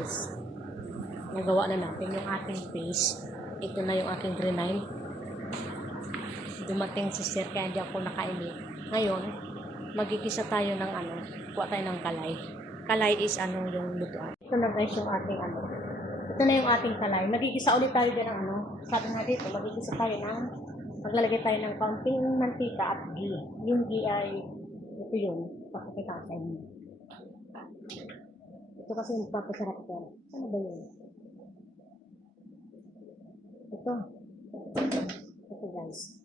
guys. Nagawa na natin yung ating paste. Ito na yung aking grenade. Dumating si sir kaya hindi ako nakainit. Ngayon, magigisa tayo ng kuha tayo ng kalay. Kalay is yung lutuan. Ito na guys yung ating Ito na yung ating kalay. Magigisa ulit tayo din ng sabi nga dito, magigisa tayo ng maglalagay tayo ng kaunting mantika at ghee. Yung ghee ay ito yun. Pakikita ko sa inyo. Ito kasi yung papasarap ko. Ano ba yun? Ito. Ito guys.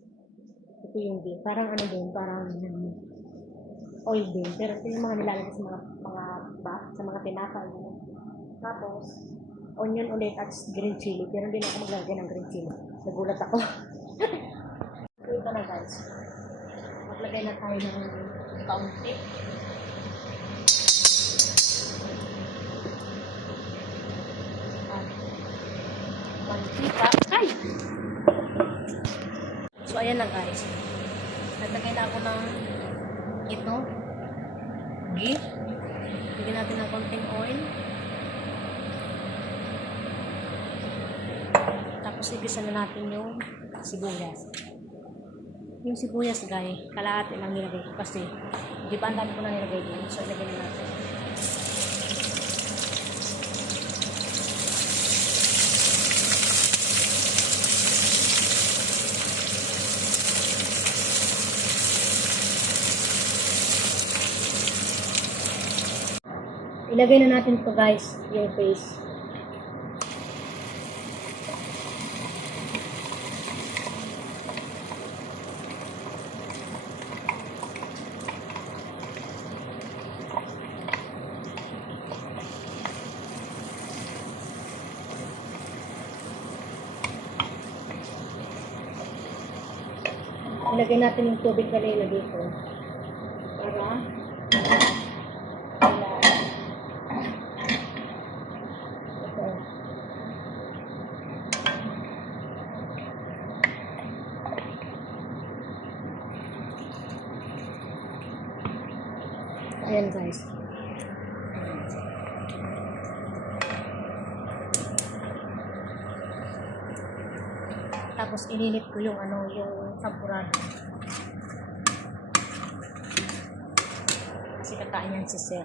Ito yung ghee. Parang din, parang oil din. Pero ito yung mga nilalagay sa mga tinapay. Tapos, onion ulit at green chili. Pero hindi na ako maglalagay ng green chili. Nagulat ako. So, ito na guys. Maglagay na tayo ng kaunti. Mantika. Ay! So, ayan na guys. Naglagay na ako ng ito. Ghee. Bigyan natin ng konting oil. Tapos, igisa na natin yung sibuyas. Yung sibuyas, guys, kalahati lang nilagay ko kasi di ba ang dami ko na nilagay din. So, ilagay na natin. Ilagay na natin to guys, yung paste. Ilagay natin yung tubig na nilagay ko. Para ito. Ayan guys. Tapos ininit ko yung yung sampurado. Kasi kakain yan si sir.